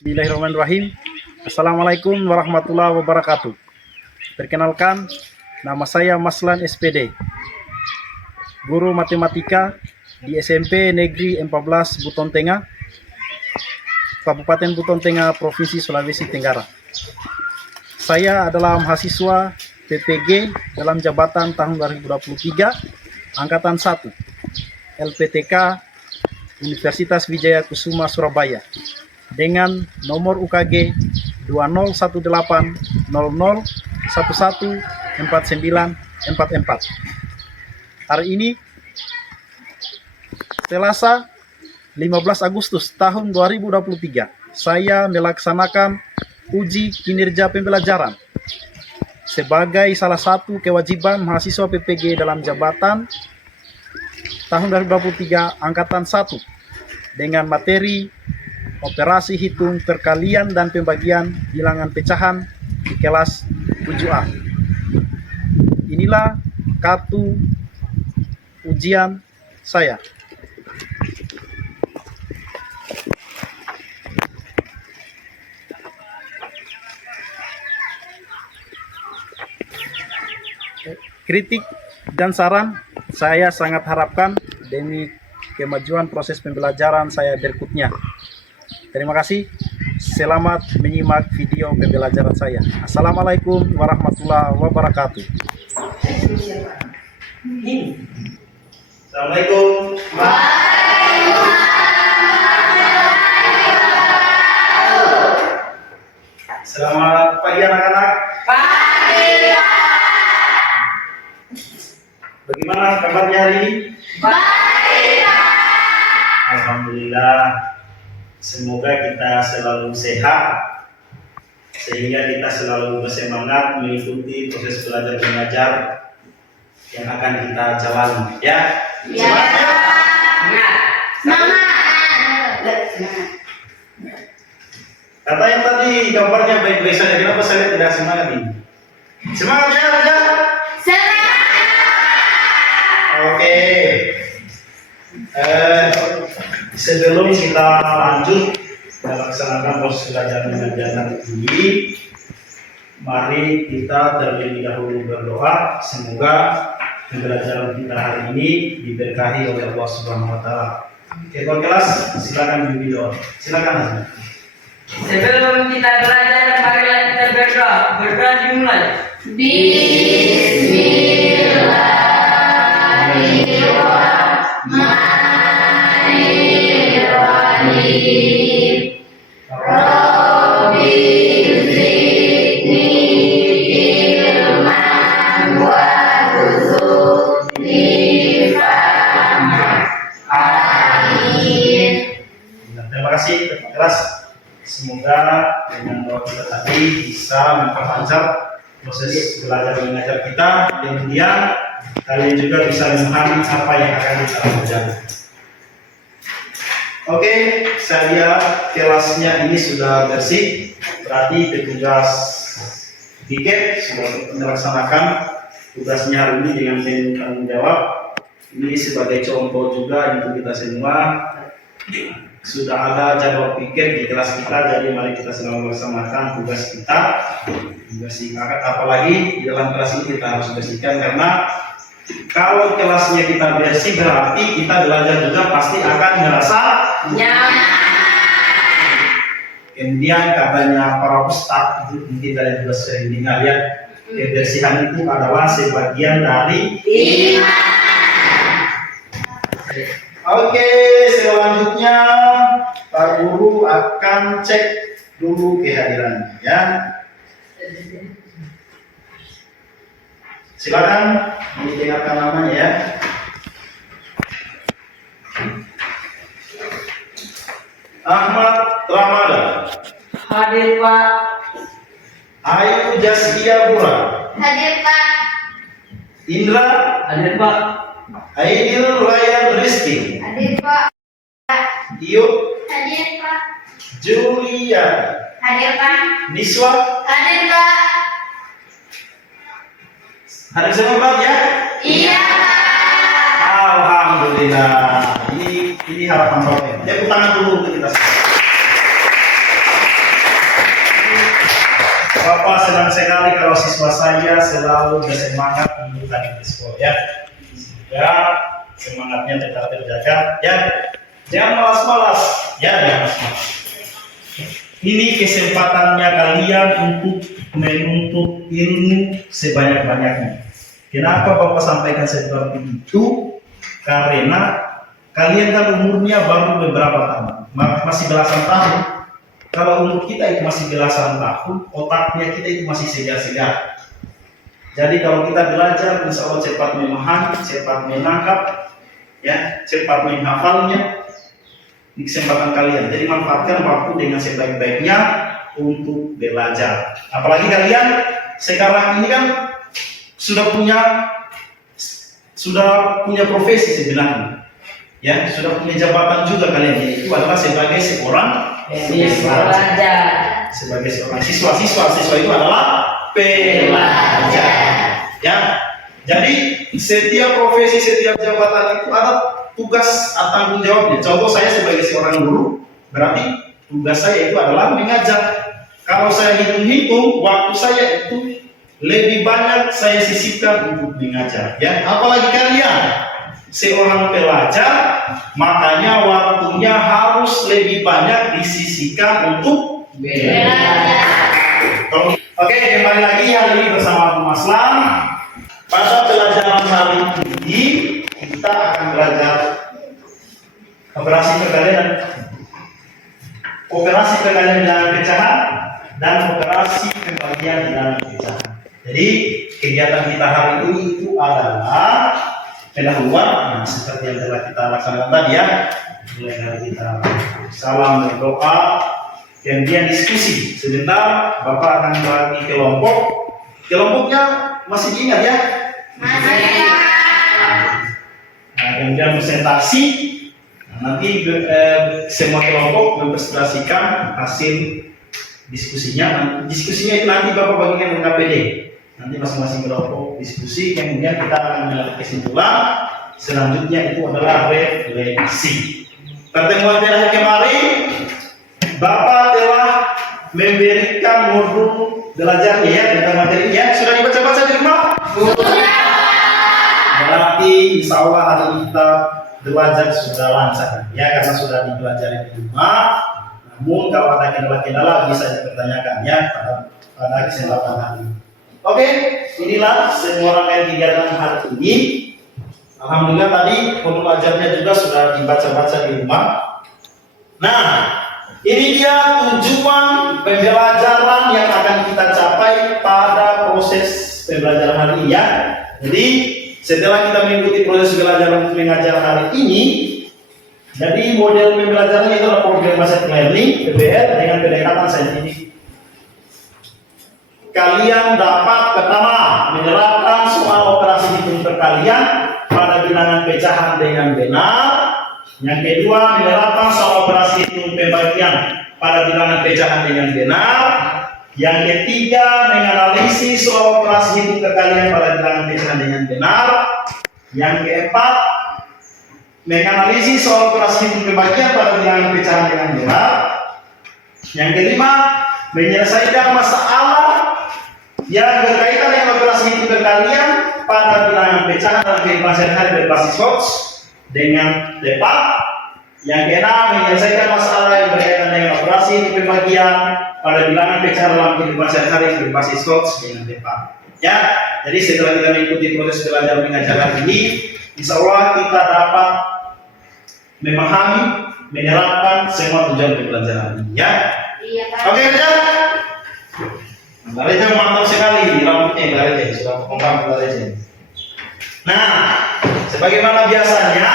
Bismillahirrahmanirrahim. Assalamualaikum warahmatullahi wabarakatuh. Perkenalkan, nama saya Maslan SPD, guru matematika di SMP Negeri 14 Buton Tengah, Kabupaten Buton Tengah, Provinsi Sulawesi Tenggara. Saya adalah mahasiswa PPG dalam jabatan tahun 2023, Angkatan 1, LPTK Universitas Wijaya Kusuma Surabaya, dengan nomor UKG 2011114944. Hari ini Selasa 15 Agustus tahun 2023, saya melaksanakan uji kinerja pembelajaran sebagai salah satu kewajiban mahasiswa PPG dalam jabatan tahun 2023 Angkatan 1 dengan materi operasi hitung perkalian dan pembagian bilangan pecahan di kelas 7A. Inilah kartu ujian saya. Kritik dan saran saya sangat harapkan demi kemajuan proses pembelajaran saya berikutnya. Terima kasih. Selamat menyimak video pembelajaran saya. Assalamualaikum warahmatullahi wabarakatuh. Assalamualaikum. Selamat pagi anak-anak. Bagaimana kabarnya hari ini? Baik. Alhamdulillah. Semoga kita selalu sehat sehingga kita selalu bersemangat mengikuti proses belajar mengajar yang akan kita jalani. Ya. Semangat. Kata yang tadi gambarnya baik-baik saja. Kenapa saya tidak semangat ini? Semangat ya, Raja. Oke. Sebelum kita lanjut melaksanakan proses belajar mengajar ini, mari kita terlebih dahulu berdoa. Semoga pembelajaran kita hari ini diberkahi oleh Allah Subhanahu Wa Taala. Ketua kelas, silakan bimbing doa. Silakan Hazmi. Sebelum kita belajar, marilah kita berdoa. Berdoa dimulai. Terima kasih kelas. Semoga dengan doa kita tadi bisa memperlancar proses belajar mengajar kita. Kemudian kalian juga bisa memahami apa yang akan kita lakukan. Oke, saya lihat kelasnya ini sudah bersih. Berarti petugas tiket sudah melaksanakan tugasnya hari ini dengan penuh tanggung jawab. Ini sebagai contoh juga untuk kita semua. Sudah ada jadwal piket di kelas kita, jadi mari kita selalu melaksanakan tugas kita. Tugas singkat, apalagi di dalam kelas ini kita harus bersihkan, karena kalau kelasnya kita bersih berarti kita belajar juga pasti akan merasa Nyaman. Kemudian katanya para ustadz, mungkin kalian juga sering dengar ya, kebersihan itu adalah sebagian dari Iman. Oke, selanjutnya Pak Guru akan cek dulu kehadirannya ya. Silakan didengarkan namanya ya. Ahmad Ramadan. Hadir Pak. Ayu Jaskia Bura. Hadir Pak. Indra. Hadir Pak. Aidil Ryan Rizky. Hadir Pak. Iyuk. Hadir Pak. Julia. Hadir Pak. Niswa. Hadir Pak. Hadir semua Pak ya? Iya. Alhamdulillah. Ini harapan Bapak. Tepuk tangan dulu untuk kita semua. Bapak senang sekali kalau siswa saya selalu bersemangat untuk hadir di sekolah ya. Ya, semangatnya tetap terjaga ya. Jangan malas-malas ya, jangan malas-malas. Ini kesempatannya kalian untuk menuntut ilmu sebanyak-banyaknya. Kenapa Bapak sampaikan seperti itu? Karena kalian kan umurnya baru beberapa tahun, masih belasan tahun. Kalau umur kita itu masih belasan tahun, otaknya kita itu masih segar-segar. Jadi kalau kita belajar, insya Allah cepat memahami, cepat menangkap, ya, cepat menghafalnya di kesempatan kalian. Jadi manfaatkan waktu dengan sebaik-baiknya untuk belajar. Apalagi kalian sekarang ini kan sudah punya profesi sebenarnya, ya, sudah punya jabatan juga kalian. Yaitu adalah sebagai seorang Pelajar. sebagai seorang siswa itu adalah pelajar ya. Jadi setiap profesi, setiap jabatan itu ada tugas atau tanggung jawabnya. Contoh saya sebagai seorang guru, berarti tugas saya itu adalah mengajar. Kalau saya hitung-hitung, waktu saya itu lebih banyak saya sisihkan untuk mengajar ya. Apalagi kalian seorang pelajar, makanya waktunya harus lebih banyak disisihkan untuk belajar. Oke, kembali lagi hari ini bersama Abu Maslam. Pada pelajaran hari ini kita akan belajar operasi pergalian dengan pecahan dan operasi pembagian dengan pecahan. Jadi kegiatan kita hari ini itu adalah pendahuluan, seperti yang telah kita laksanakan tadi ya. Mulai dari kita salam berdoa, kemudian diskusi. Sebentar Bapak akan bagi kelompok. Kelompoknya masih diingat ya? Masih ya. Nah, kemudian presentasi. Nanti semua kelompok mempresentasikan hasil diskusinya. Diskusinya itu nanti Bapak bagikan ke KPD. Nanti masing-masing kelompok diskusi, kemudian kita akan melihat kesimpulan. Selanjutnya itu adalah refleksi. Pertemuan terakhir kemarin, Bapak telah memberikan modul belajarnya ya tentang materinya. Sudah dibaca-baca di rumah? Sudah. Berarti insya Allah hari ini kita belajar sudah lancar ya, karena sudah dipelajari di rumah. Namun kalau ada kendala-kendala bisa dipertanyakan ya pada kesempatan hari ini. Oke, inilah semua rangkaian kegiatan hari ini. Alhamdulillah tadi modul ajarnya juga sudah dibaca-baca di rumah. Nah, ini dia tujuan pembelajaran yang akan kita capai pada proses pembelajaran hari ini ya. Jadi setelah kita mengikuti proses pembelajaran mengajar hari ini, jadi model pembelajarannya itu adalah program based learning (PBL) dengan pendekatan saintifik. Kalian dapat pertama menerapkan soal operasi hitung perkalian pada bilangan pecahan dengan benar. Yang kedua, menerapkan soal operasi hitung pembagian pada bilangan pecahan dengan benar. Yang ketiga, menganalisis soal operasi hitung perkalian pada bilangan pecahan dengan benar. Yang keempat, menganalisis soal operasi hitung pembagian pada bilangan pecahan dengan benar. Yang kelima, menyelesaikan masalah yang berkaitan dengan operasi hitung perkalian pada bilangan pecahan dalam kehidupan sehari-hari berbasis HOTS dengan tepat. Yang keenam, menyelesaikan masalah yang berkaitan dengan operasi hitung pembagian pada bilangan pecahan dalam kehidupan sehari-hari berbasis HOTS dengan tepat. Ya, jadi setelah kita mengikuti proses belajar mengajar ini, insya Allah kita dapat memahami, menerapkan semua tujuan pembelajaran ini. Ya, Iya, Pak. oke kerja. Mbak Reza mantap sekali rambutnya, Mbak Reza sudah kompak Mbak Reza. Nah, sebagaimana biasanya,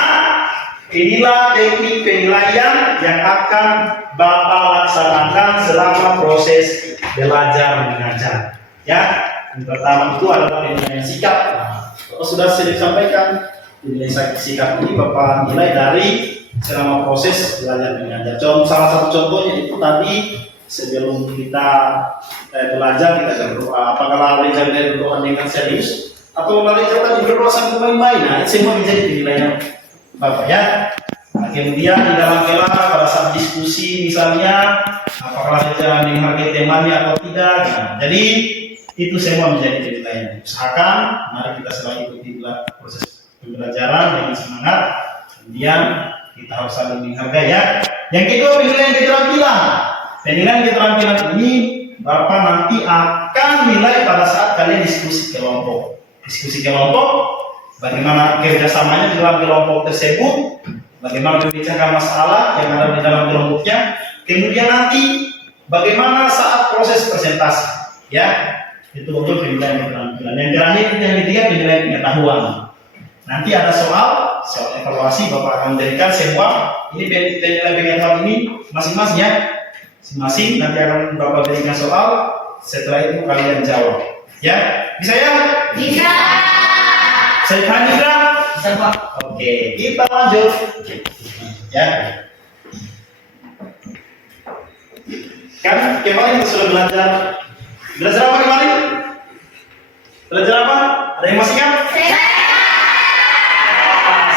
inilah teknik penilaian yang akan Bapak laksanakan selama proses belajar mengajar. Ya, yang pertama itu adalah penilaian sikap. Nah, Bapak sudah disampaikan penilaian sikap ini Bapak nilai dari selama proses belajar mengajar. Salah satu contohnya itu tadi sebelum kita belajar kita akan berdoa. Apakah lari jangan berdoa dengan serius atau lari jangan berdoa sambil main-main? Nah, semua menjadi penilaian Bapak ya. Nah, kemudian di dalam kelas pada saat diskusi misalnya apakah saja menghargai temannya atau tidak. Nah, jadi itu semua menjadi penilaian. Usahakan mari kita selalu ikuti proses pembelajaran dengan semangat. Kemudian kita harus saling menghargai ya. Yang kedua penilaian keterampilan. Penilaian keterampilan ini Bapak nanti akan nilai pada saat kalian diskusi kelompok. Diskusi kelompok, bagaimana kerjasamanya di dalam kelompok tersebut, bagaimana membicarakan masalah yang ada di dalam kelompoknya, kemudian nanti bagaimana saat proses presentasi, ya itu untuk penilaian keterampilan. Yang terakhir yang ketiga penilaian pengetahuan. Nanti ada soal evaluasi, Bapak akan memberikan semua ini penilaian pengetahuan ini masing-masing ya, masing-masing nanti akan Bapak berikan soal, setelah itu kalian jawab, ya bisa ya? Bisa. Saya tanya juga? Bisa Pak. Oke, kita lanjut. Ya. Kan kemarin kita sudah belajar apa kemarin? Belajar apa? Ada yang masih ingat?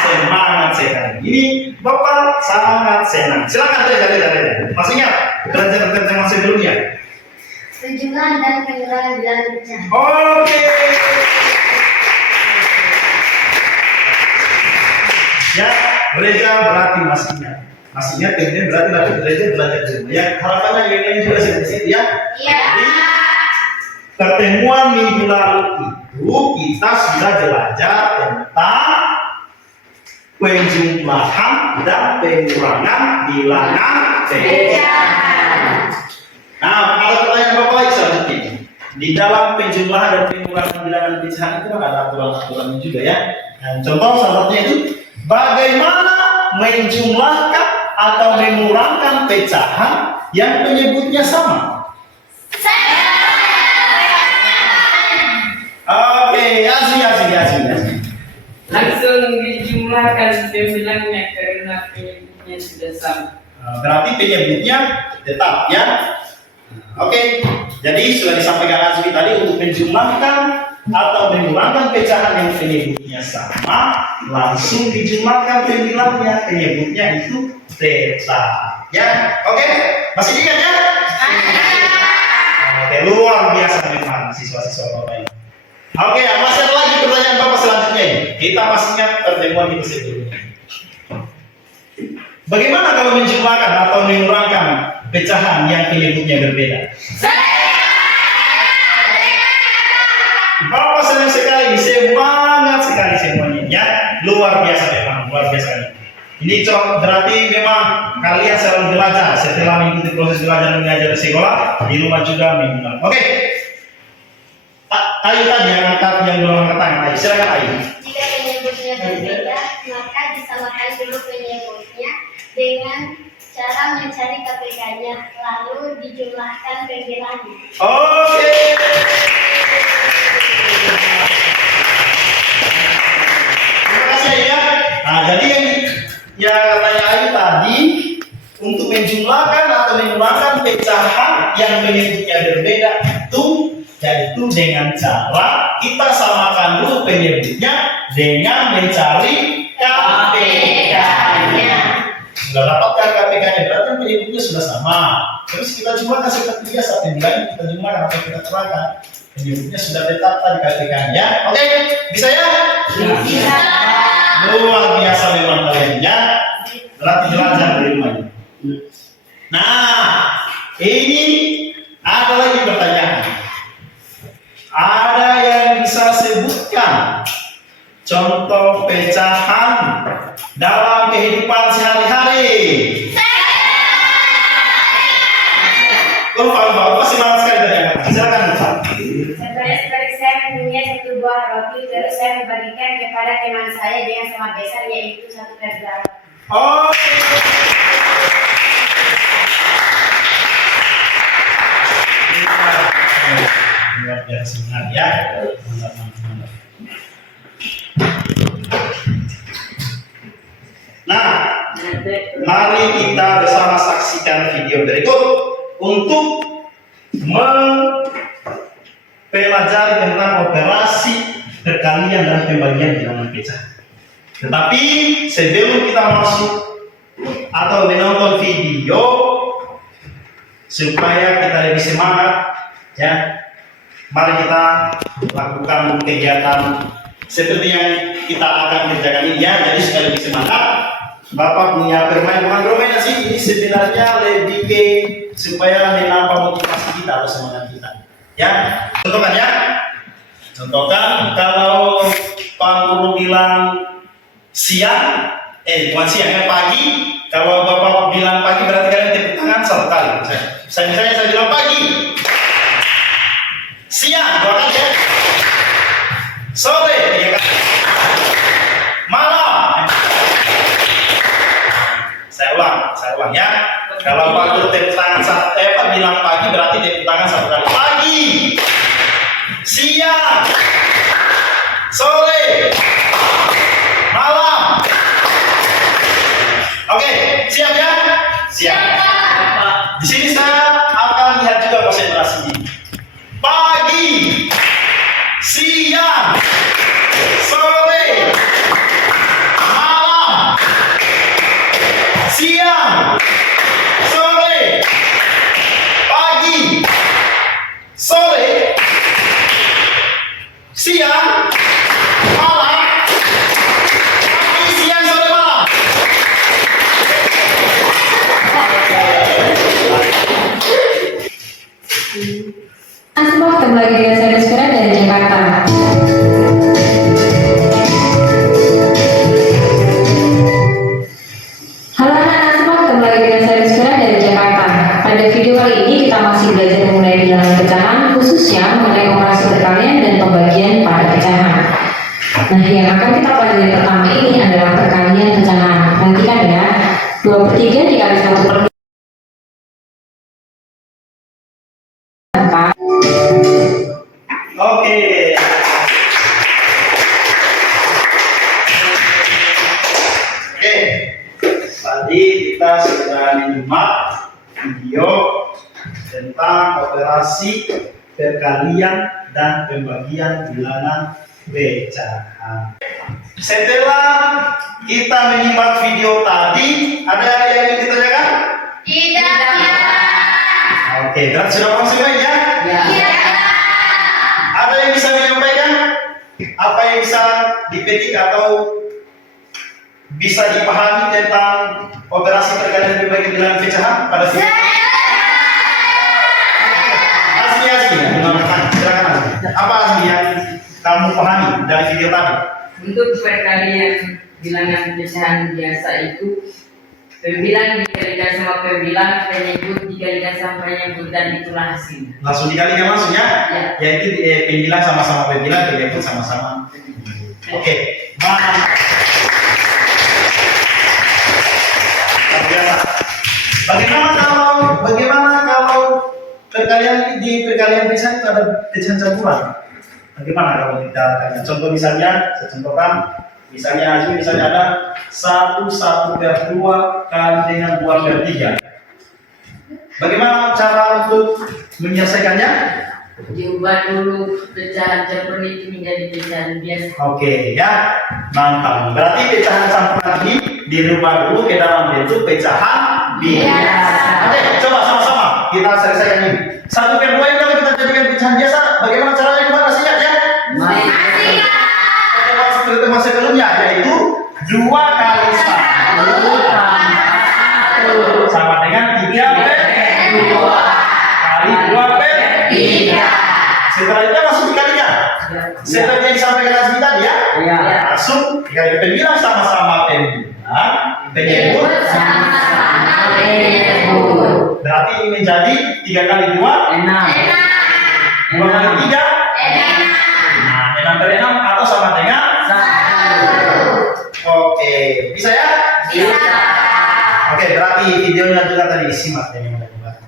Semangat sekali. Ini Bapak sangat senang. Silakan dari. Masih ingat belajar tentang sebelumnya? Penjumlahan dan pengurangan bilangan pecahan. Oke. Ya, gereja berarti masih ingat. Masih ingat kemudian berarti nanti gereja belajar di rumah. Ya, harapannya yang lain juga sedikit ya. Iya. Pertemuan minggu lalu itu kita sudah belajar tentang penjumlahan dan pengurangan bilangan pecahan. Nah, kalau pertanyaan Bapak lagi selanjutnya, di dalam penjumlahan dan pengurangan bilangan pecahan itu kan ada aturan-aturannya juga ya. Nah, contoh salah satunya itu bagaimana menjumlahkan atau mengurangkan pecahan yang penyebutnya sama. Oke, asik. Langsung dijumlahkan pembilangnya karena penyebutnya sudah sama. Berarti penyebutnya tetap ya. Oke, jadi sudah disampaikan Azmi tadi untuk menjumlahkan atau mengurangkan pecahan yang penyebutnya sama, langsung dijumlahkan pembilangnya, penyebutnya itu peta. Ya, oke, masih ingat ya? Oke, luar biasa memang siswa-siswa Bapak ini. Oke, masih ada lagi pertanyaan Bapak selanjutnya ini. Kita masih ingat pertemuan kita sebelumnya. Bagaimana kalau menjumlahkan atau mengurangkan pecahan yang penyebutnya berbeda? Bapak senang sekali, semangat sekali semuanya ya, luar biasa memang, luar biasa. Ini berarti memang kalian selalu belajar setelah mengikuti proses belajar mengajar di sekolah, di rumah juga mingguan. Oke, Ayu tadi yang angkat yang belum angkat tangan, Ayu silakan Ayu. Jika penyebutnya berbeda, maka disamakan dulu penyebutnya dengan cara mencari KPK-nya, lalu dijumlahkan pembilangnya. Oke. Terima kasih ya. Nah, jadi yang katanya Ayu tadi untuk menjumlahkan atau mengurangkan pecahan yang penyebutnya berbeda itu yaitu dengan cara kita samakan dulu penyebutnya dengan mencari KPK-nya. Sudah dapatkan KPK-nya, berarti penyebutnya sudah sama. Terus kita jumlahkan seperti biasa, pembilangnya kita jumlahkan atau kita terangkan. Penyebutnya sudah tetap tadi KPK-nya. Oke, bisa ya? Bisa. Luar biasa memang kalian ya. Berarti belajar dari rumahnya. Nah, ini ada lagi pertanyaan. Ada yang bisa sebutkan contoh pecahan dalam kehidupan sehari-hari? Bapak pasti semangat sekali dari angkat. Silakan Pak. Contohnya seperti saya mempunyai satu buah roti, terus saya membagikan kepada teman saya dengan sama besar, yaitu 1/8. Oh. Luar biasa semangat ya. Mantap. Nah, mari kita bersama saksikan video berikut untuk mempelajari tentang operasi perkalian dan pembagian bilangan pecahan. Tetapi sebelum kita masuk atau menonton video supaya kita lebih semangat, ya. Mari kita lakukan kegiatan seperti yang kita akan kerjakan ini, ya. Jadi supaya lebih semangat, Bapak punya permainan sih ini sebenarnya lebih ke supaya menambah motivasi kita atau semangat kita, ya. Contohkan ya. Contohkan kalau Pak Guru bilang siang, bukan siang ya, pagi. Kalau Bapak bilang pagi berarti kalian tepuk tangan satu kali. Misalnya saya bilang pagi, siang dua kali ya, sore tiga kali, malam. Saya ulang ya. Kalau Pak Guru tepuk tangan bilang pagi berarti tepuk tangan satu kali. Pagi, siang, sore, malam. Oke, siap ya? Siap. Di sini saya akan lihat juga konsentrasi. Pagi, siang, sore, malam. Siang, sore, pagi, sore, siang, malam. Pagi, siang, sore, malam. Semua ketemu lagi dengan saya Despera dari Jakarta. Halo anak-anak semua, ketemu lagi dengan saya Despera dari Jakarta. Pada video kali ini kita masih belajar mengenai bilangan pecahan, khususnya mengenai operasi perkalian dan pembagian pada pecahan. Nah, yang akan kita pelajari pertama ini adalah perkalian pecahan. Perhatikan ya, 2/3 dikali 1/2. Oke. Oke. Tadi kita sudah menyimak video tentang operasi perkalian dan pembagian bilangan pecahan. Setelah kita menyimak video tadi, ada yang ingin ditanyakan? Oke, berarti sudah paham semua ya? Ada yang bisa menyampaikan apa yang bisa dipetik atau bisa dipahami tentang operasi perkalian dan pembagian bilangan pecahan pada video? Asmi, silakan Asmi. Apa Asmi yang kamu pahami dari video tadi? Untuk perkalian bilangan pecahan biasa itu pembilang dikalikan sama pembilang, penyebut dikalikan sama penyebut, dan itulah hasilnya. Langsung dikalikan langsung ya? Ya. Yaitu pembilang sama-sama pembilang, penyebut sama-sama. Oke, mantap. Luar biasa. Bagaimana kalau perkalian di perkalian pecahan itu ada pecahan campuran? Bagaimana kalau kita contoh misalnya, saya contohkan. Misalnya ada 1/2 kali dengan 2/3. Bagaimana cara untuk menyelesaikannya? Diubah dulu pecahan campur itu menjadi pecahan biasa. Oke ya, mantap. Berarti pecahan campuran ini dirubah dulu ke dalam bentuk pecahan biasa. Oke, coba sama-sama kita selesaikan ini. 1/2 ini kalau kita jadikan pecahan biasa, bagaimana caranya? Gimana sih ya? Tema sebelumnya yaitu 2 kali 1 sama dengan 3/2 kali 2/3. Setelah itu langsung dikalikan. Seperti yang disampaikan Azmi tadi ya. Langsung dikali pembilang sama-sama pembilang, penyebut Sama-sama penyebut. berarti ini menjadi 3 kali 2 6. 2 kali 3 6/6 atau sama dengan 1. Oke, bisa ya? Bisa. Oke, berarti videonya juga tadi disimak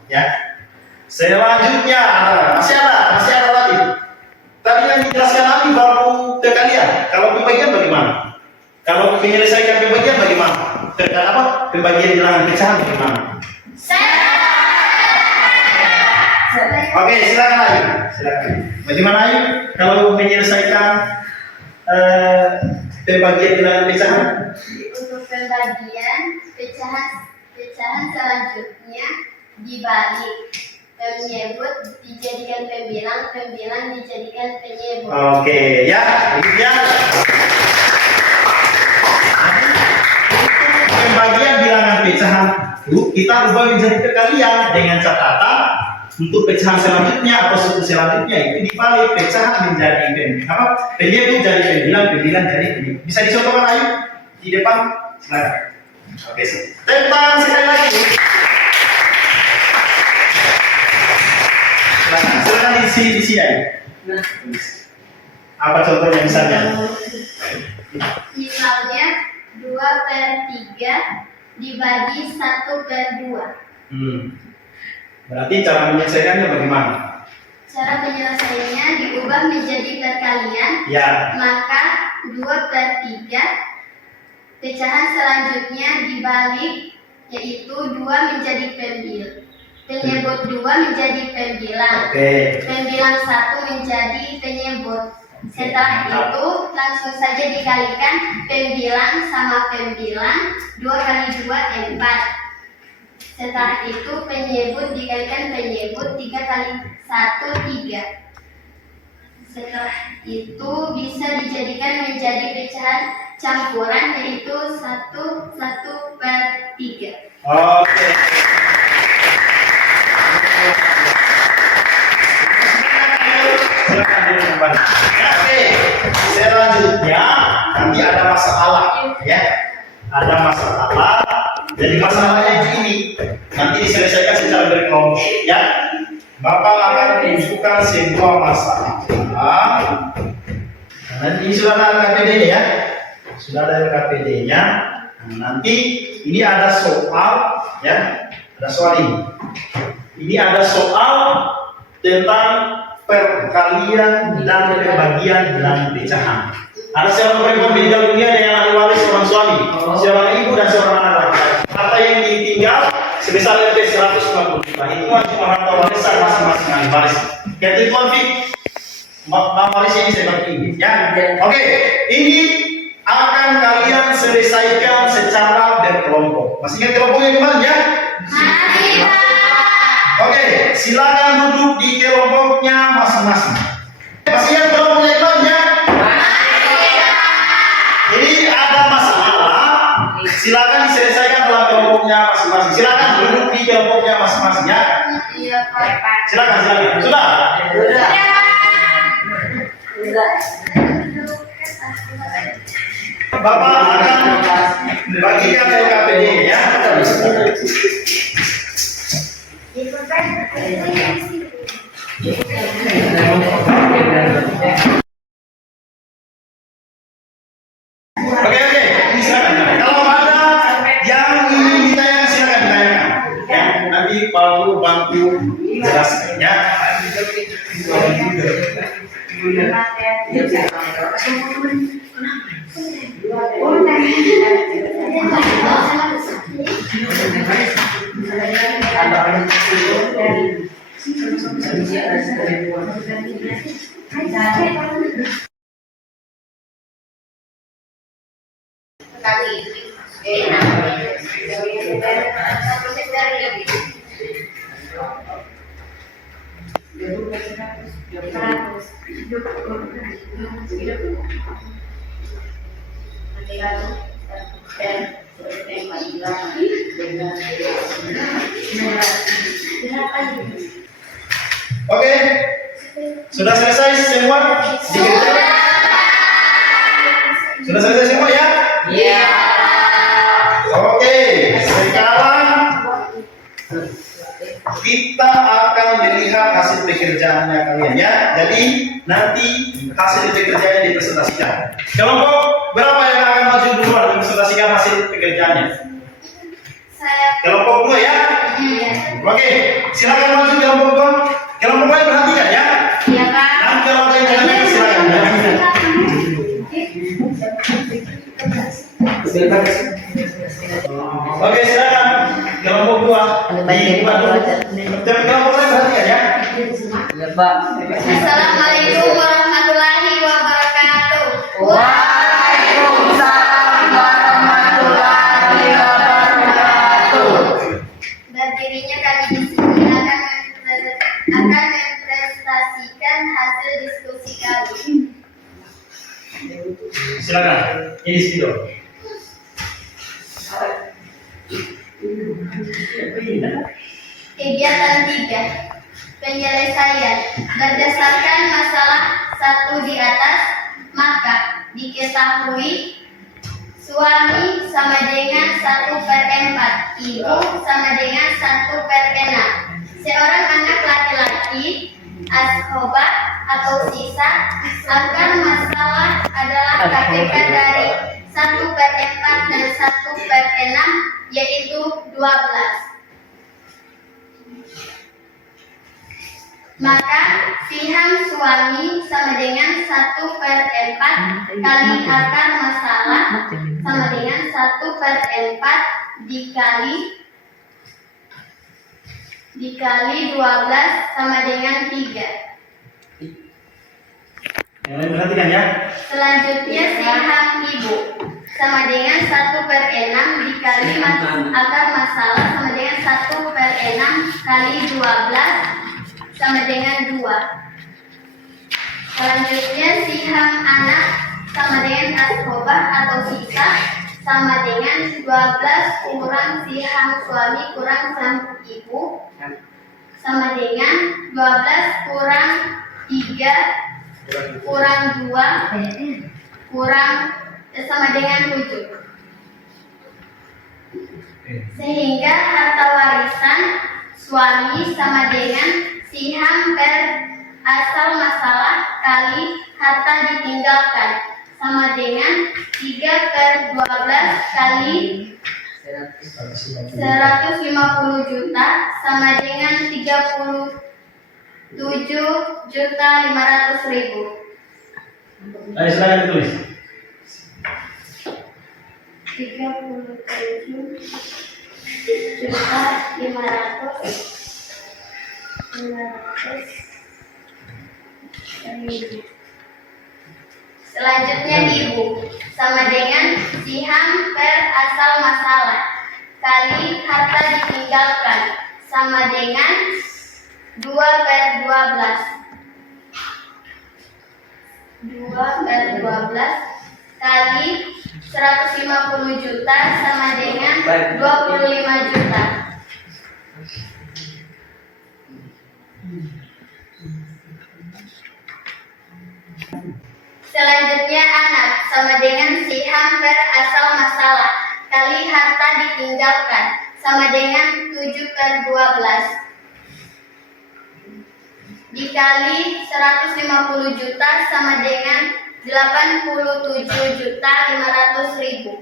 ya. Selanjutnya masih ada tadi. Tadi yang dijelaskan Abi baru perkalian. Kalau pembagian bagaimana? Kalau menyelesaikan pembagian bagaimana? Pembagian bilangan pecahan bagaimana? Oke, silakan Ayu. Silakan. Bagaimana Ayu? Kalau menyelesaikan pembagian bilangan pecahan? Untuk pembagian pecahan pecahan selanjutnya dibalik. Penyebut dijadikan pembilang, pembilang dijadikan penyebut. Oke, ya, berikutnya. Pembagian bilangan pecahan itu kita ubah menjadi perkalian dengan catatan untuk pecahan selanjutnya atau suku selanjutnya itu dibalik pecahan menjadi penyebut jadi pembilang, pembilang jadi penyebut. Bisa dicontohkan ayo di depan, silakan. Oke, tentang sekali lagi. Silakan di sini aja. Apa contohnya misalnya? Misalnya 2/3 dibagi 1/2. Berarti cara menyelesaikannya bagaimana? Cara penyelesaiannya diubah menjadi perkalian, Ya. maka 2/3 pecahan selanjutnya dibalik, yaitu 2 menjadi penyebut 2 menjadi pembilang. Oke. Pembilang 1 menjadi penyebut. Setelah itu langsung saja dikalikan pembilang sama pembilang, 2 kali 2 4. Setelah itu penyebut dikalikan penyebut, 3 kali 1 3. Setelah itu bisa dijadikan menjadi pecahan campuran, yaitu 1/3. Oke. Silakan dulu kembali. Oke. Selanjutnya nanti ada masalah, ya. Ada masalah. Jadi masalahnya begini. Nanti diselesaikan secara berkelompok, ya. Bapak akan menunjukkan sebuah masalah. Nanti ini sudah ada KPD-nya, ya. Sudah ada KPD-nya. Nah, nanti ini ada soal, ya. Ada soal ini. Ini ada soal tentang perkalian dan pembagian bilangan pecahan. Ada seorang perempuan meninggal dunia dengan ahli waris seorang suami, seorang ibu dan seorang anak laki-laki. Harta yang ditinggal sebesar Rp 150 juta. Itu wajib harta warisan masing-masing ahli waris. Ketentuan fix waris ini seperti ini, ya. Oke, ini akan kalian selesaikan secara berkelompok. Masih ingat kelompoknya kemarin, ya? Oke, silakan duduk di kelompoknya masing-masing. Masih ingat kelompoknya kemarin, ya? Ini ada masalah, silakan diselesaikan dalam kelompoknya masing-masing. Silakan duduk di kelompoknya masing-masing, ya. Silakan. Sudah? Bapak akan bagikan LKPD, ya. Oke, ini silakan. Kalau ada yang ingin ditanyakan silakan ditanyakan. Ya, nanti Pak Guru bantu jelaskan, ya. Oke, sudah selesai semua? Sudah selesai semua, ya? Iya. Oke, sekarang kita akan melihat hasil pekerjaannya kalian, ya. Jadi nanti hasil pekerjaannya dipresentasikan. Kelompok berapa yang akan maju duluan mempresentasikan hasil pekerjaannya? Saya Kelompok 2, ya. Oke, silakan maju kelompok 2. Kelompok lain perhatikan, ya. Iya, Pak. Nanti kalau ada yang tanya silakan. Oke, silakan kelompok 2 dibuka dulu. Dan kelompok lain perhatikan, ya. Ya, Pak. Assalamualaikum warahmatullahi wabarakatuh. Waalaikumsalam warahmatullahi wabarakatuh. Silakan. Ini video. Kegiatan 3. Penyelesaian. Berdasarkan masalah 1 di atas, maka diketahui suami sama dengan 1/4, ibu sama dengan 1/6. Seorang anak laki-laki, ashabah atau sisa, agar masalah adalah KPK dari 1/4 dan 1/6, yaitu 12. Maka siham suami sama dengan 1/4 kali akar masalah sama dengan 1/4 dikali 12 sama dengan 3. Yang lain perhatikan ya. Selanjutnya siham ibu sama dengan 1/6 dikali akar masalah sama dengan 1/6 kali 12 sama dengan 2. Selanjutnya siham anak sama dengan ashabah atau sisa sama dengan 12 kurang siham suami kurang siham ibu sama dengan 12 kurang 3 kurang 2 kurang sama dengan 7. Sehingga harta warisan suami sama dengan siham per asal masalah kali harta ditinggalkan sama dengan 3/12 kali 150 juta sama dengan 37.500.000. Ayo silakan ditulis. 37.500.000. Selanjutnya ibu sama dengan siham per asal masalah kali harta ditinggalkan sama dengan 2/12. 2/12 kali 150 juta sama dengan 25 juta. Selanjutnya anak sama dengan siham per asal masalah kali harta ditinggalkan sama dengan 7/12 dikali 150 juta sama dengan 87.500.000.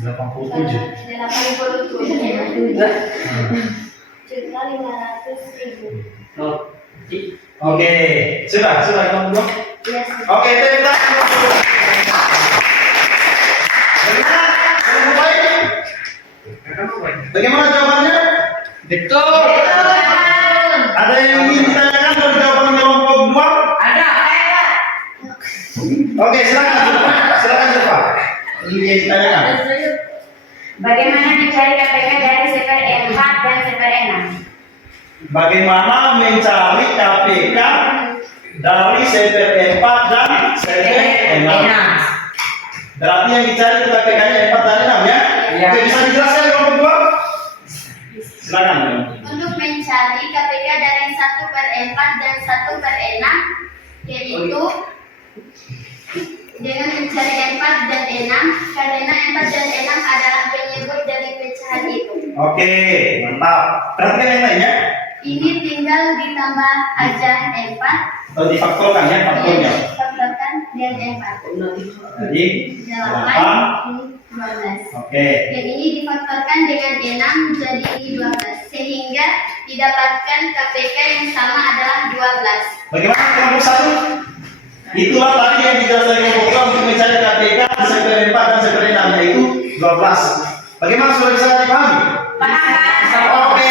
87.500.000. Oke, sudah kamu dulu. Yes. Oke, kita bagaimana jawabannya? Betul. Ada yang ingin ditanyakan dari jawaban kelompok 2? Ada. Oke, silakan Pak. Ini yang ditanyakan. Bagaimana mencari KPK dari 1/4 dan 1/6? Bagaimana mencari KPK dari 1/4 dan 1/6? Berarti yang dicari itu KPK-nya 4 dan 6 ya? Iya. Oke, bisa dijelaskan kelompok 2? Silakan. Untuk mencari KPK dari 1/4 dan 1/6 yaitu dengan mencari 4 dan 6 karena 4 dan 6 adalah penyebut dari pecahan itu. Oke, mantap. Perhatikan yang lainnya. Ini tinggal ditambah aja 4. Atau difaktorkan ya, faktornya. Difaktorkan dengan 4. Jadi 8. 8 ini 12. Oke. Dan ini difaktorkan dengan 6 jadi ini 12. Sehingga didapatkan KPK yang sama adalah 12. Bagaimana kelompok 1? Itulah tadi yang dijelaskan kelompok 2 untuk mencari KPK 1/4 dan 1/6 yaitu 12. Bagaimana sudah bisa dipahami? Paham. Oke.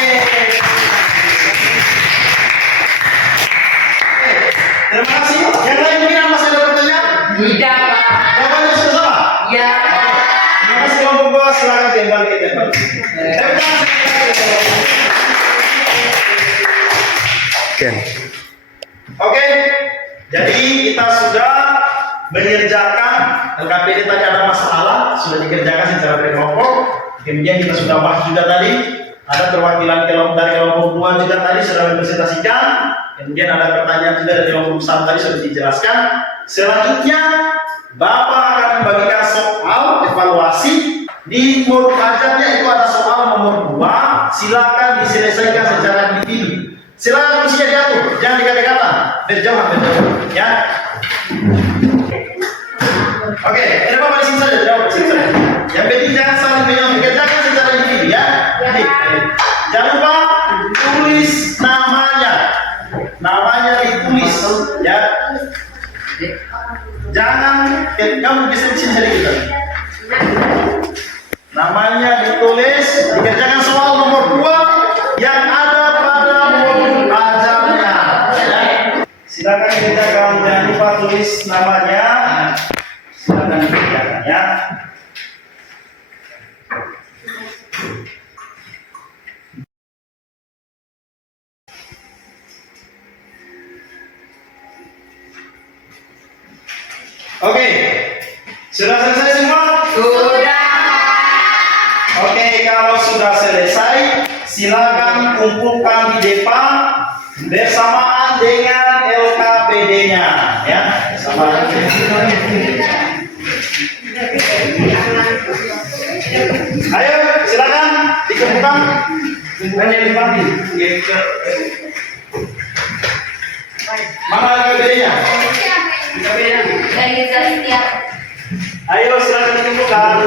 Terima kasih. Yang lain mungkin masih ada pertanyaan? Tidak, Pak. Jawabannya sudah sama? Ya. Terima kasih kelompok 2. Silakan tinggal di tempat. Oke. Jadi kita sudah mengerjakan LKPD tadi ada masalah sudah dikerjakan secara berkelompok. Kemudian kita sudah bahas juga tadi ada perwakilan dari kelompok 2 juga tadi sudah mempresentasikan. Kemudian ada pertanyaan juga dari kelompok 1 tadi sudah dijelaskan. Selanjutnya Bapak akan membagikan soal evaluasi di modul ajarnya itu ada soal nomor 2. Silakan diselesaikan secara individu. Silakan kursinya diatur, jangan dikata-kata, berjauhan ya. Oke, ini Bapak di sini saja, jawab di sini saja. Yang penting jangan saling menyontek, kerjakan secara individu ya. Jadi, jangan lupa tulis namanya, ditulis ya. Jangan, kamu bisa di sini sedikit. Namanya ditulis, dikerjakan soal nomor 2 yang ada pada modul ajarnya. Ya. Silakan dikerjakan, jangan lupa tulis namanya. Silakan dikerjakan ya. Oke, sudah selesai semua? Sudah. Oke, kalau sudah selesai, silakan kumpulkan di depan bersamaan dengan LKPD-nya, ya. Bersamaan. Ayo, silakan dikumpulkan. Mana yang dipanggil? Mana LKPD-nya? Ayo, silakan dikumpulkan.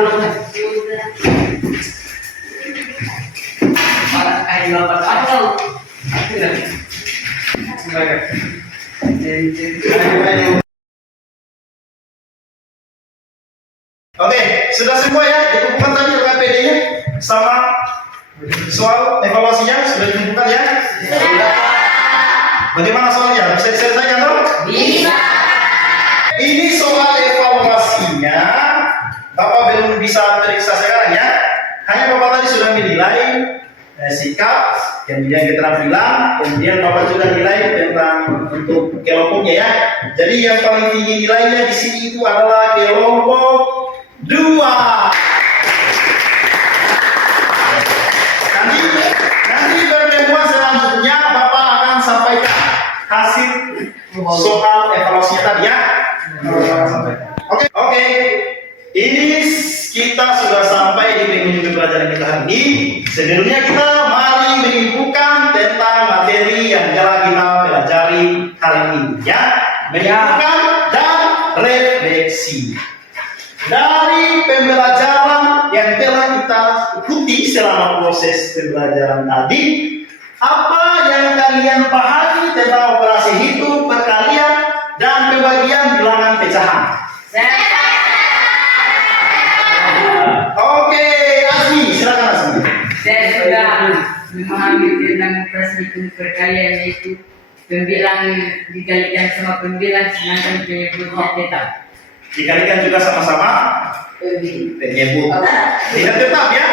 Oke, sudah semua ya dikumpulkan tadi LKPD-nya sama soal evaluasinya sudah dikumpulkan ya? Sudah. Bagaimana soalnya? Bisa diselesaikan toh? Bisa. Ini soal evaluasinya Bapak belum bisa periksa sekarang ya. Hanya Bapak tadi sudah menilai sikap, kemudian keterampilan, kemudian Bapak juga nilai tentang untuk kelompoknya ya. Jadi yang paling tinggi nilainya di sini itu adalah kelompok 2. Nanti pertemuan selanjutnya Bapak akan sampaikan hasil soal evaluasinya tadi ya. Oke. Ini kita sudah sampai di penghujung pembelajaran kita hari ini. Sebelumnya kita mari menyimpulkan tentang materi yang telah kita pelajari hari ini ya. Menyimpulkan dan refleksi. Dari pembelajaran yang telah kita ikuti selama proses pembelajaran tadi, apa yang kalian pahami tentang operasi hitung, perkalian, dan pembagian bilangan pecahan? Oke, Asmi, silakan Asmi. Saya sudah memahami tentang operasi hitung perkalian yaitu pembilang dikalikan sama pembilang sedangkan penyebutnya tetap. Dikalikan juga sama-sama penyebut. Tidak tetap ya?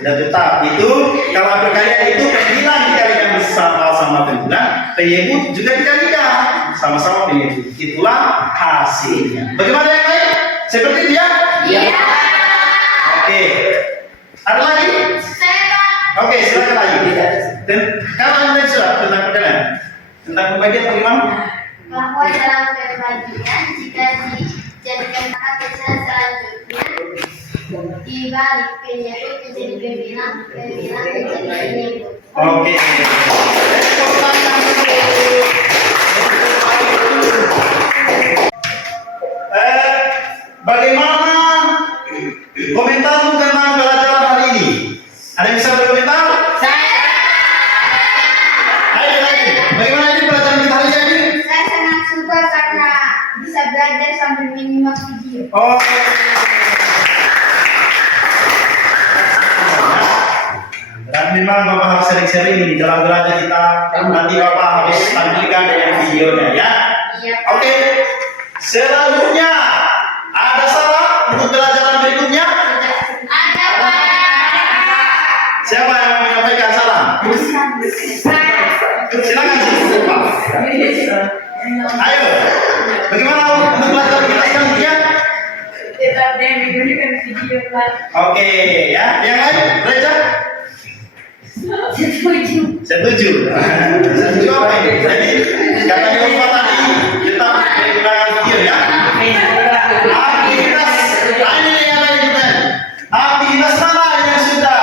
Tidak tetap. Itu kalau perkalian itu pembilang dikalikan sama-sama pembilang, penyebut juga dikalikan sama-sama penyebut. Itulah hasilnya. Bagaimana yang lain? Seperti itu ya? Iya. Oke. Ada lagi? Oke, silakan lagi. Kalau anda sudah tentang perkalian, tentang pembagian bagaimana? Bahwa dalam pembagian jika dijadikan maka pecahan selanjutnya dibalik penyebut menjadi pembilang menjadi penyebut. Oke. Bagaimana komentarmu tentang pelajaran hari ini? Ada yang bisa berkomentar? Ayo lagi. Bagaimana ini pelajaran kita hari ini? Saya sangat suka karena bisa belajar sambil menyimak video. Oke. Dan memang Bapak harus sering-sering di dalam belajar kita. Nanti Bapak harus tampilkan dengan videonya ya. Iya. Oke. Selanjutnya ada saran untuk pelajaran berikutnya? Ada Pak. Siapa yang mau menyampaikan saran? Silakan Pak. Ayo, bagaimana untuk belajar menjelaskan dia? Tetap dia menggunakan video kan. Oke, ya. Yang lain, Reza? Setuju. Setuju. Setuju apa ini? Jadi katanya Bapak tadi kita menggunakan video ya. Aktivitas ini yang lain teman. Aktivitas mana yang sudah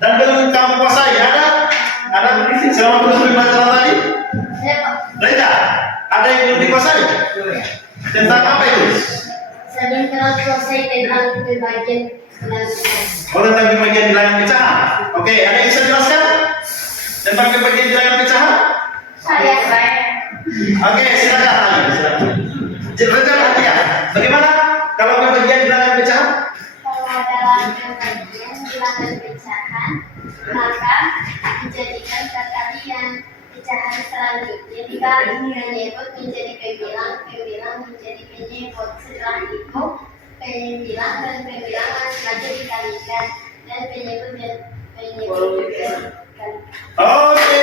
dan belum kamu kuasai? Ada selama proses pembelajaran tadi? Reza, ada yang belum dikuasai? Tentang apa itu? Saya belum terlalu selesai tentang pembagian bilangan. Oh, tentang pembagian bilangan pecahan. Oke, ada yang bisa jelaskan tentang pembagian bilangan pecahan? Saya Oke, silakan lagi. Silakan. Reza perhatian. Bagaimana kalau pembagian bilangan pecahan? kalau dalam pembagian bilangan pecahan, maka dijadikan perkalian pecahan selanjutnya dikali penyebut menjadi pembilang, pembilang menjadi penyebut. Setelah itu pembilang dan pembilangan saja dikalikan dan penyebut dan penyebut dikalikan. Oke.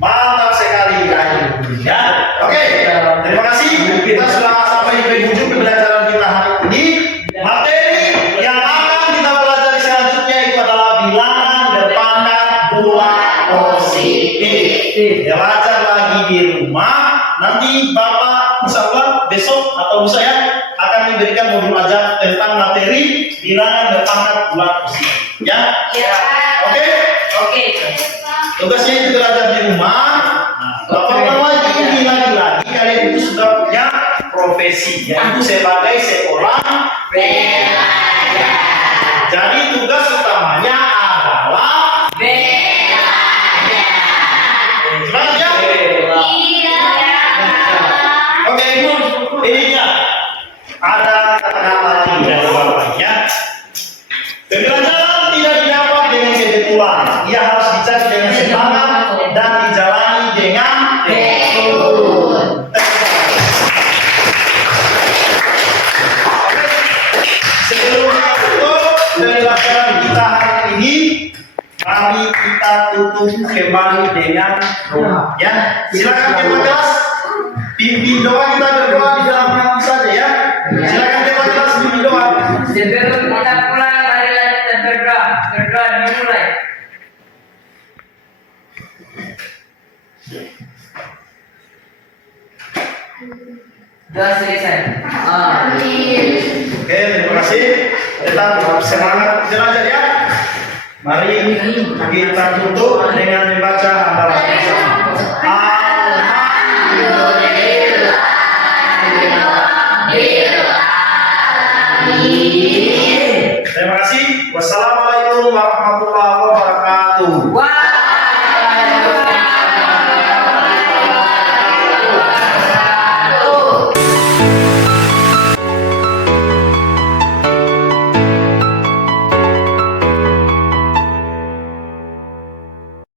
Mantap sekali ya. Oke, terima kasih. Kita sudah sampai di penghujung pembelajaran kita hari ini. Materi yang akan kita pelajari selanjutnya itu adalah bilangan berpangkat bulat positif. Belajar lagi di rumah. Nanti Bapak insya Allah besok atau lusa ya akan memberikan modul ajar tentang materi bilangan berpangkat bulat positif. Ya. Ya. Oke. Oke. Tugasnya itu belajar di rumah. Laporkan lagi lagi kalian itu sudah punya profesi yaitu sebagai seorang pelajar. Jadi tugas utamanya adalah Belajar. semangat ya. Oke, ini dia. Ada kata-kata lagi dari bapaknya. Pembelajaran tidak didapat dengan kebetulan. Ia harus dicari dengan semangat dan dijalani dengan tekun. Sebelum kita tutup pembelajaran kita hari ini, mari kita tutup kembali dengan doa. Ya, silakan ketua kelas. Pimpin doa, kita berdoa di dalam hati saja ya. Silakan ketua kelas pimpin doa. Sebelum kita pulang, marilah kita berdoa. Berdoa dimulai. Doa selesai. Oke, terima kasih. Tetap semangat belajar ya. Mari kita tutup dengan membaca hafalan bersama. Terima kasih. Wassalamualaikum warahmatullahi